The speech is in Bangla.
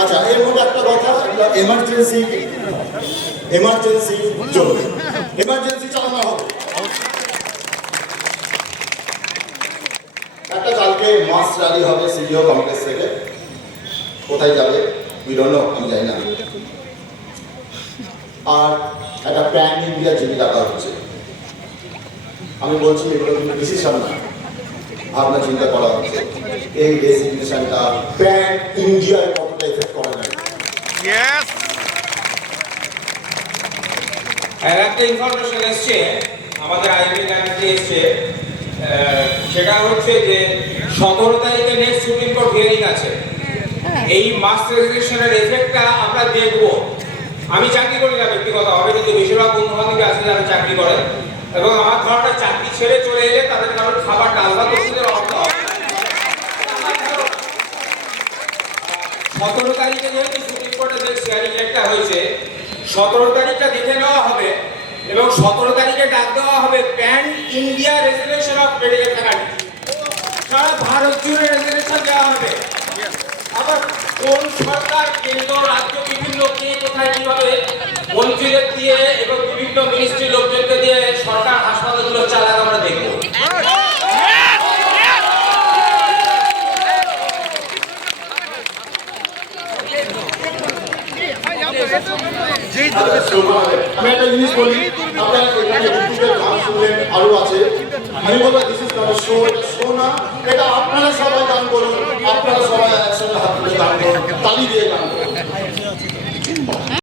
আচ্ছা, এর মধ্যে একটা কথা, এমার্জেন্সি চলবে, এমার্জেন্সি চালানো হবে। একটা কালকে মাস র্যালি হবে সিডিও কংগ্রেস থেকে, কোথায় যাবে উই ডোন্ট নো, আমি জানি না। আর একটা প্যান ইন্ডিয়া জিবি ডাকা হচ্ছে। আমি বলছি এগুলো কিন্তু ডিসিশন না, ভাবনা চিন্তা করা হচ্ছে এই ডেসিগনেশনটা প্যান ইন্ডিয়ার কতটা এফেক্ট করে না। আর একটা ইনফরমেশন এসছে আমাদের আইবি গাইডে এসছে, সেটা হচ্ছে যে 17 তারিখে নেক্সট সুপ্রিম কোর্ট হিয়ারিং আছে। এই মাস রেজিস্ট্রেশনের এফেক্টটা আমরা দেখব। আমি চাকরি করি না ব্যক্তিগতভাবে, কিন্তু বেশিরভাগ বন্ধু বান্ধবী আছে যারা চাকরি করে, এবং আমার ধরনের চাকরি ছেড়ে চলে এলে তাদের কারণ খাবার ডাল ভাত ওষুধের অভাব হবে। 17 তারিখে যেহেতু সুপ্রিম কোর্টে যে হিয়ারিং একটা হয়েছে, 17 তারিখটা দেখে নেওয়া হবে এবং 17 তারিখে ডাক দেওয়া হবে pan India resolution of medical faculty. সারা ভারত জুড়ে রেজুলেশন দেওয়া হবে। আবার কোন সরকার, কেন্দ্র, রাজ্য বিভিন্ন কে কোথায় কিভাবে মন্ত্রীদের দিয়ে এবং বিভিন্ন মিনিস্ট্রির লোকজনকে দিয়ে সরকার হাসপাতালগুলো চালাবে আমরা দেখবো। আমি একটা জিনিস বলি, আপনারা গান শুনলেন, আরো আছে। আমি বলবো দিস ইজ নট শো, এটা শো না, এটা আপনারা সবাই গান করুন, আপনারা সবাই একসঙ্গে হাত তুলে গান করুন, তালি দিয়ে গান করুন।